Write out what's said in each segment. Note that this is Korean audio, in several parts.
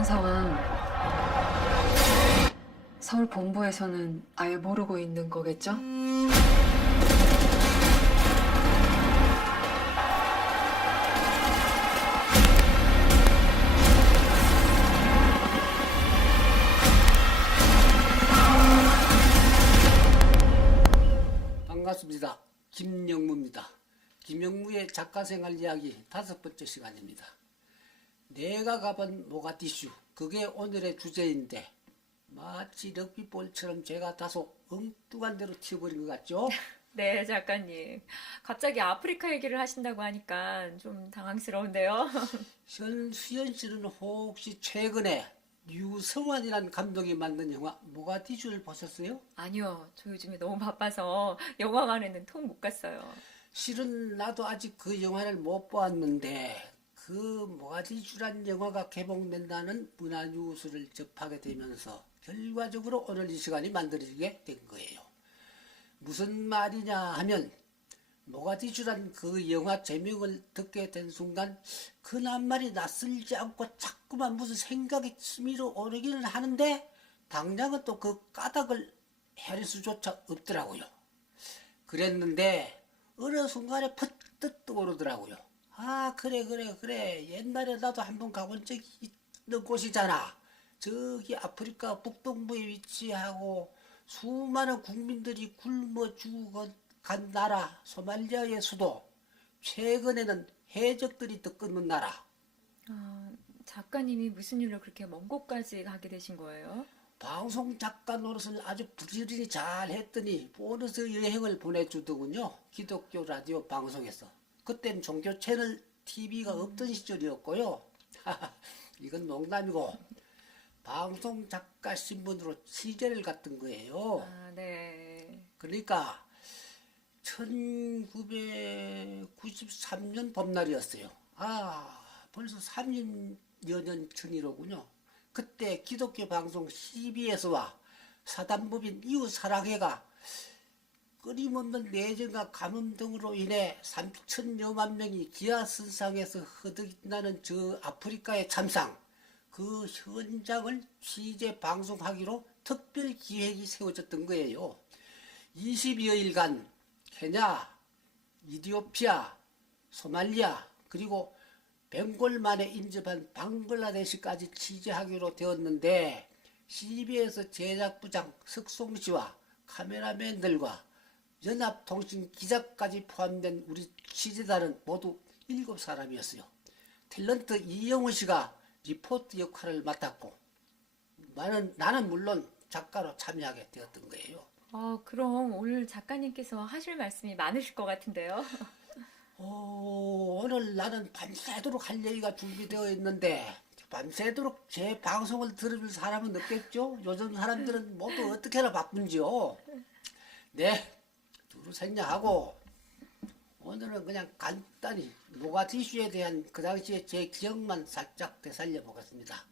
이런 상황 서울 본부에서는 아예 모르고 있는 거겠죠? 반갑습니다. 김영무입니다. 김영무의 작가생활 이야기 5번째 시간입니다. 내가 가본 모가디슈, 그게 오늘의 주제인데 마치 럭비볼처럼 제가 다소 엉뚱한 데로 튀어버린 것 같죠? 네, 작가님. 갑자기 아프리카 얘기를 하신다고 하니까 좀 당황스러운데요. 수연 씨는 혹시 최근에 유성환이라는 감독이 만든 영화 모가디슈를 보셨어요? 아니요, 저 요즘에 너무 바빠서 영화관에는 통 못 갔어요. 실은 나도 아직 그 영화를 못 보았는데 그 모가디슈란 영화가 개봉된다는 문화 뉴스를 접하게 되면서 결과적으로 오늘 이 시간이 만들어지게 된 거예요. 무슨 말이냐 하면 모가디슈란 그 영화 제목을 듣게 된 순간 그 낱말이 낯설지 않고 자꾸만 무슨 생각이 치밀어 오르기는 하는데 당장은 또 그 까닭을 헤아릴 수조차 없더라고요. 그랬는데 어느 순간에 퍼뜩 떠오르더라고요. 아, 그래. 옛날에 나도 한번 가본 적이 있는 곳이잖아. 저기 아프리카 북동부에 위치하고 수많은 국민들이 굶어 죽어간 나라 소말리아의 수도. 최근에는 해적들이 떠끓는 나라. 작가님이 무슨 일로 그렇게 먼 곳까지 가게 되신 거예요? 방송 작가 노릇을 아주 부지런히 잘 했더니 보너스 여행을 보내주더군요. 기독교 라디오 방송에서. 그땐 종교 채널 TV가 없던 시절이었고요. 이건 농담이고 방송 작가 신분으로 취재를 갔던 거예요. 아, 네. 그러니까 1993년 봄날이었어요. 아, 벌써 30여 년 전이로군요. 그때 기독교 방송 CBS와 사단법인 이웃사랑회가 끊임없는 내전과 가뭄 등으로 인해 3천여만 명이 기아선상에서 허덕이나는 저 아프리카의 참상, 그 현장을 취재 방송하기로 특별 기획이 세워졌던 거예요. 20여일간 케냐, 이디오피아, 소말리아, 그리고 벵골 만에 인접한 방글라데시까지 취재하기로 되었는데 CBS 제작부장 석송씨와 카메라맨들과 연합통신 기자까지 포함된 우리 취재단은 모두 7사람이었어요. 탤런트 이영훈 씨가 리포트 역할을 맡았고 나는 물론 작가로 참여하게 되었던 거예요. 그럼 오늘 작가님께서 하실 말씀이 많으실 것 같은데요. 오늘 나는 밤새도록 할 얘기가 준비되어 있는데 밤새도록 제 방송을 들어줄 사람은 없겠죠? 요즘 사람들은 모두 어떻게나 바쁜지요. 네, 두루 생략하고 오늘은 그냥 간단히 모가디슈에 대한 그 당시에 제 기억만 살짝 되살려 보겠습니다.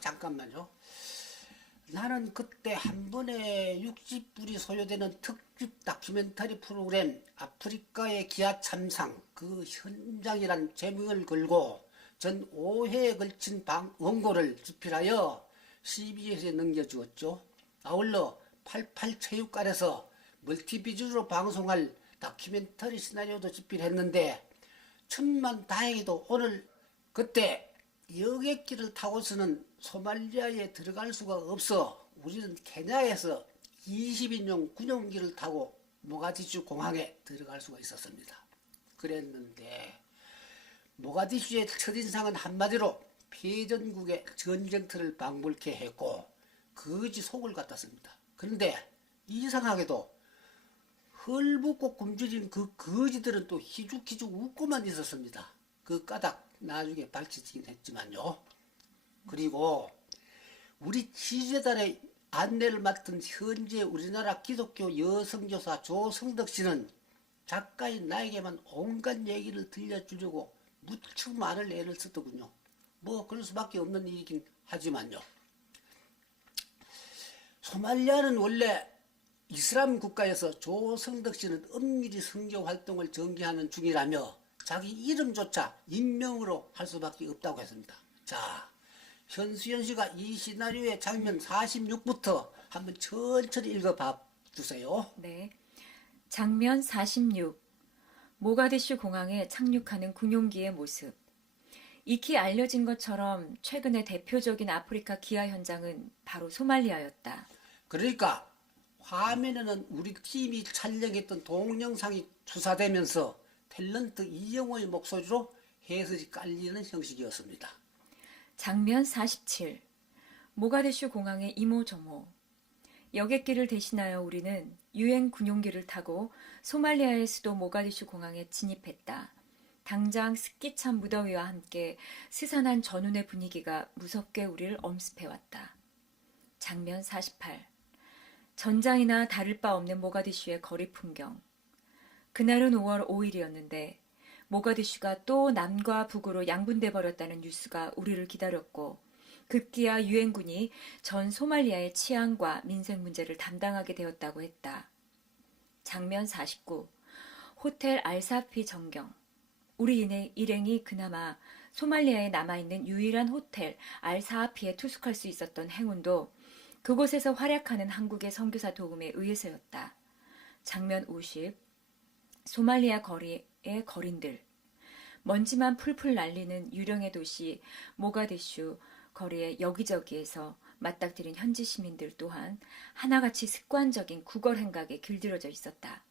잠깐만요. 나는 그때 한 번에 60불이 소요되는 특집 다큐멘터리 프로그램 아프리카의 기아 참상 그 현장이란 제목을 걸고 전 5회에 걸친 원고를 집필하여 CBS에 넘겨주었죠. 아울러 88 체육관에서 멀티비주로 방송할 다큐멘터리 시나리오도 집필했는데 천만 다행히도 오늘 그때 여객기를 타고서는 소말리아에 들어갈 수가 없어 우리는 케냐에서 20인용 군용기를 타고 모가디슈 공항에 들어갈 수가 있었습니다. 그랬는데 모가디슈의 첫인상은 한마디로 패전국의 전쟁터를 방불케 했고 거지 속을 같았습니다. 그런데 이상하게도 헐벗고 굶주린 그 거지들은 또 희죽희죽 웃고만 있었습니다. 그 까닭 나중에 밝혀지긴 했지만요. 그리고 우리 취재단의 안내를 맡은 현재 우리나라 기독교 여성교사 조성덕 씨는 작가인 나에게만 온갖 얘기를 들려주려고 무척 많은 애를 쓰더군요. 뭐 그럴 수밖에 없는 일이긴 하지만요. 소말리아는 원래 이슬람 국가에서 조성덕 씨는 엄밀히 선교 활동을 전개하는 중이라며 자기 이름조차 인명으로 할 수밖에 없다고 했습니다. 자, 현수연 씨가 이 시나리오의 장면 46부터 한번 천천히 읽어봐 주세요. 네. 장면 46. 모가디슈 공항에 착륙하는 군용기의 모습. 익히 알려진 것처럼 최근의 대표적인 아프리카 기아 현장은 바로 소말리아였다. 그러니까 화면에는 우리 팀이 촬영했던 동영상이 투사되면서 탤런트 이영호의 목소리로 해설이 깔리는 형식이었습니다. 장면 47. 모가디슈 공항의 이모저모. 여객기를 대신하여 우리는 유엔 군용기를 타고 소말리아의 수도 모가디슈 공항에 진입했다. 당장 습기찬 무더위와 함께 스산한 전운의 분위기가 무섭게 우리를 엄습해왔다. 장면 48. 전장이나 다를 바 없는 모가디슈의 거리 풍경. 그날은 5월 5일이었는데 모가디슈가 또 남과 북으로 양분돼 버렸다는 뉴스가 우리를 기다렸고 급기야 유엔군이 전 소말리아의 치안과 민생 문제를 담당하게 되었다고 했다. 장면 49. 호텔 알사피 전경. 우리 일행이 그나마 소말리아에 남아있는 유일한 호텔 알사피에 투숙할 수 있었던 행운도 그곳에서 활약하는 한국의 선교사 도움에 의해서였다. 장면 50. 소말리아 거리의 거린들. 먼지만 풀풀 날리는 유령의 도시 모가디슈 거리의 여기저기에서 맞닥뜨린 현지 시민들 또한 하나같이 습관적인 구걸 행각에 길들여져 있었다.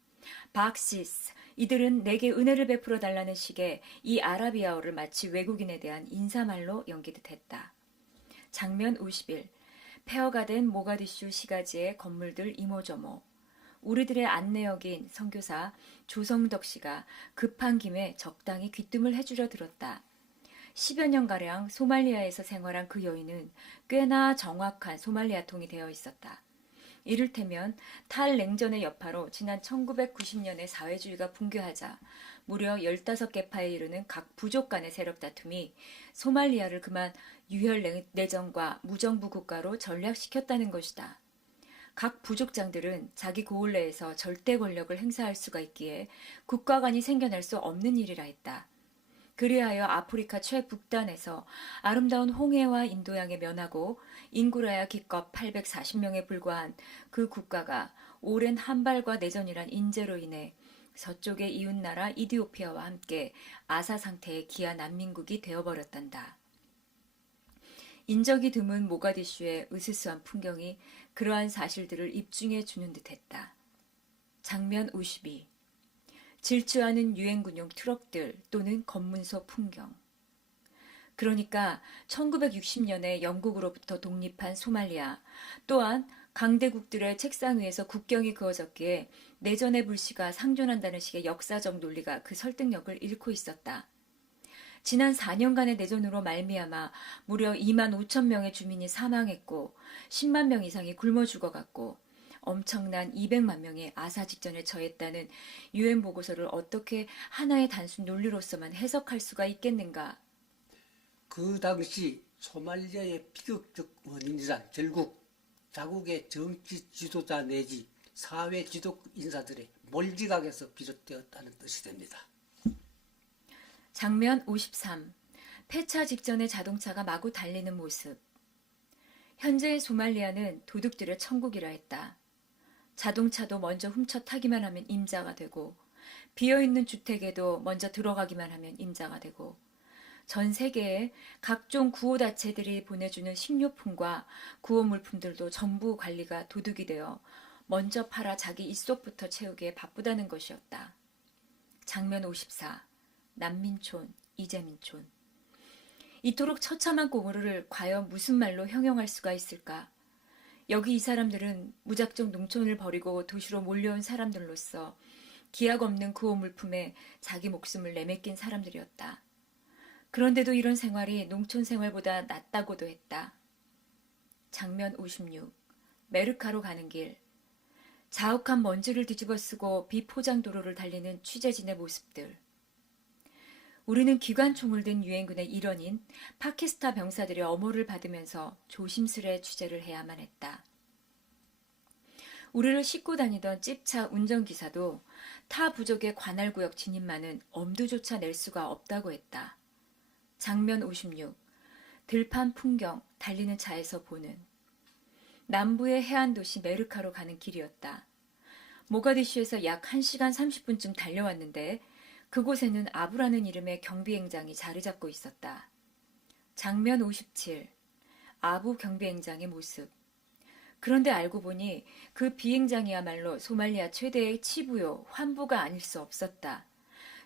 박시스, 이들은 내게 은혜를 베풀어 달라는 식의 이 아라비아어를 마치 외국인에 대한 인사말로 연기듯 했다. 장면 51. 폐허가 된 모가디슈 시가지의 건물들 이모저모. 우리들의 안내역인 선교사 조성덕 씨가 급한 김에 적당히 귀뜸을 해주려 들었다. 10여 년가량 소말리아에서 생활한 그 여인은 꽤나 정확한 소말리아통이 되어 있었다. 이를테면 탈냉전의 여파로 지난 1990년에 사회주의가 붕괴하자 무려 15개파에 이르는 각 부족 간의 세력 다툼이 소말리아를 그만 유혈내전과 무정부 국가로 전락시켰다는 것이다. 각 부족장들은 자기 고을 내에서 절대 권력을 행사할 수가 있기에 국가 간이 생겨날 수 없는 일이라 했다. 그리하여 아프리카 최북단에서 아름다운 홍해와 인도양에 면하고 인구라야 기껏 840명에 불과한 그 국가가 오랜 한발과 내전이란 인재로 인해 서쪽의 이웃나라 이디오피아와 함께 아사 상태의 기아 난민국이 되어버렸단다. 인적이 드문 모가디슈의 으스스한 풍경이 그러한 사실들을 입증해 주는 듯했다. 장면 52. 질주하는 유엔군용 트럭들 또는 검문소 풍경. 그러니까 1960년에 영국으로부터 독립한 소말리아, 또한 강대국들의 책상 위에서 국경이 그어졌기에 내전의 불씨가 상존한다는 식의 역사적 논리가 그 설득력을 잃고 있었다. 지난 4년간의 내전으로 말미암아 무려 2만 5천 명의 주민이 사망했고 10만 명 이상이 굶어 죽어갔고 엄청난 200만 명이 아사 직전에 처했다는 유엔 보고서를 어떻게 하나의 단순 논리로서만 해석할 수가 있겠는가? 그 당시 소말리아의 비극적 원인이란 결국 자국의 정치 지도자 내지 사회 지도 인사들의 몰지각에서 비롯되었다는 뜻이 됩니다. 장면 53. 폐차 직전의 자동차가 마구 달리는 모습. 현재의 소말리아는 도둑들의 천국이라 했다. 자동차도 먼저 훔쳐 타기만 하면 임자가 되고 비어있는 주택에도 먼저 들어가기만 하면 임자가 되고 전 세계에 각종 구호단체들이 보내주는 식료품과 구호 물품들도 전부 관리가 도둑이 되어 먼저 팔아 자기 입속부터 채우기에 바쁘다는 것이었다. 장면 54. 난민촌, 이재민촌. 이토록 처참한 공허를 과연 무슨 말로 형용할 수가 있을까? 여기 이 사람들은 무작정 농촌을 버리고 도시로 몰려온 사람들로서 기약 없는 구호 물품에 자기 목숨을 내맡긴 사람들이었다. 그런데도 이런 생활이 농촌 생활보다 낫다고도 했다. 장면 56. 메르카로 가는 길. 자욱한 먼지를 뒤집어쓰고 비포장 도로를 달리는 취재진의 모습들. 우리는 기관총을 든 유엔군의 일원인 파키스탄 병사들의 엄호를 받으면서 조심스레 취재를 해야만 했다. 우리를 싣고 다니던 찝차 운전기사도 타 부족의 관할구역 진입만은 엄두조차 낼 수가 없다고 했다. 장면 56. 들판 풍경, 달리는 차에서 보는. 남부의 해안 도시 메르카로 가는 길이었다. 모가디슈에서 약 1시간 30분쯤 달려왔는데 그곳에는 아부라는 이름의 경비행장이 자리 잡고 있었다. 장면 57. 아부 경비행장의 모습. 그런데 알고 보니 그 비행장이야말로 소말리아 최대의 치부요, 환부가 아닐 수 없었다.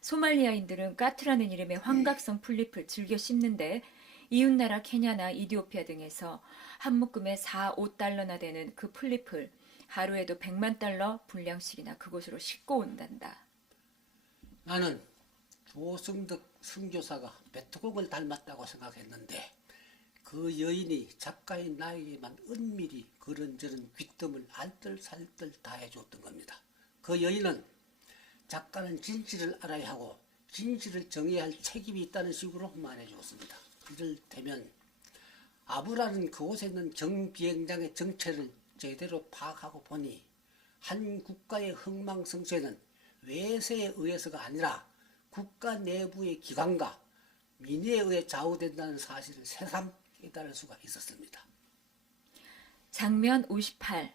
소말리아인들은 까트라는 이름의 환각성 풀잎을 즐겨 씹는데 이웃나라 케냐나 이디오피아 등에서 한 묶음에 4, 5달러나 되는 그 풀잎을 하루에도 100만 달러 분량씩이나 그곳으로 싣고 온단다. 나는 조승덕 선교사가 베트콩을 닮았다고 생각했는데 그 여인이 작가인 나에게만 은밀히 그런저런 귀뜸을 알뜰살뜰 다 해줬던 겁니다. 그 여인은 작가는 진실을 알아야 하고 진실을 정해야 할 책임이 있다는 식으로 말해주었습니다. 이를테면 아부라는 그곳에 있는 경비행장의 정체를 제대로 파악하고 보니 한 국가의 흥망성쇠는 외세에 의해서가 아니라 국가 내부의 기관과 민의에 의해 좌우된다는 사실을 새삼 깨달을 수가 있었습니다. 장면 58.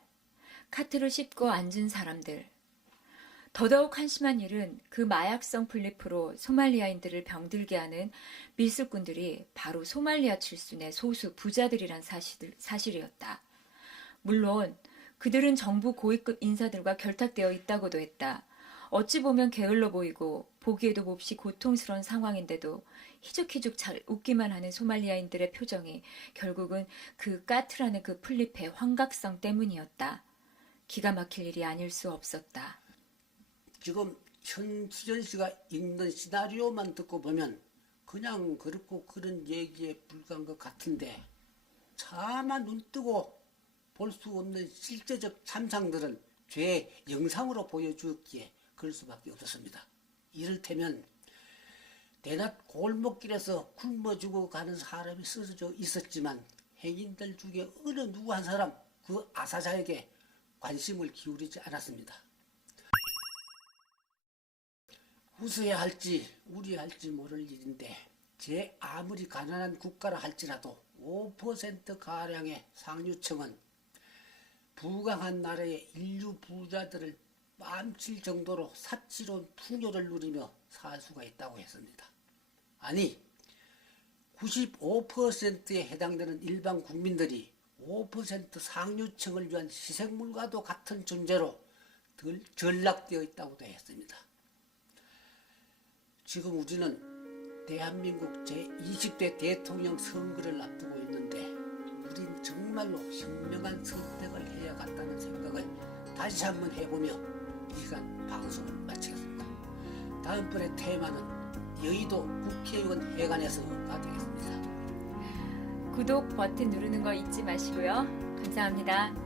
카트를 싣고 앉은 사람들. 더더욱 한심한 일은 그 마약성 풀잎으로 소말리아인들을 병들게 하는 미술꾼들이 바로 소말리아 출신의 소수 부자들이란 사실이었다. 물론 그들은 정부 고위급 인사들과 결탁되어 있다고도 했다. 어찌 보면 게을러 보이고 보기에도 몹시 고통스러운 상황인데도 희죽희죽 잘 웃기만 하는 소말리아인들의 표정이 결국은 그 까트라는 그 풀잎의 환각성 때문이었다. 기가 막힐 일이 아닐 수 없었다. 지금 현수전 씨가 읽는 시나리오만 듣고 보면 그냥 그렇고 그런 얘기에 불과한 것 같은데 차마 눈뜨고 볼 수 없는 실제적 참상들은 죄의 영상으로 보여주었기에 그럴 수밖에 없었습니다. 이를테면 대낮 골목길에서 굶어 죽어 가는 사람이 쓰러져 있었지만 행인들 중에 어느 누구 한 사람 그 아사자에게 관심을 기울이지 않았습니다. 후수해야 할지 우려할지 모를 일인데 제 아무리 가난한 국가라 할지라도 5%가량의 상류층은 부강한 나라의 인류 부자들을 뺨칠 정도로 사치로운 풍요를 누리며 살 수가 있다고 했습니다. 아니 95%에 해당되는 일반 국민들이 5% 상류층을 위한 희생물과도 같은 존재로 전락되어 있다고도 했습니다. 지금 우리는 대한민국 제20대 대통령 선거를 앞두고 있는데 우린 정말로 현명한 선택을 해야 한다는 생각을 다시 한번 해보며 이 시간 방송을 마치겠습니다. 다음번의 테마는 여의도 국회의원 회관에서가 되겠습니다. 구독 버튼 누르는 거 잊지 마시고요. 감사합니다.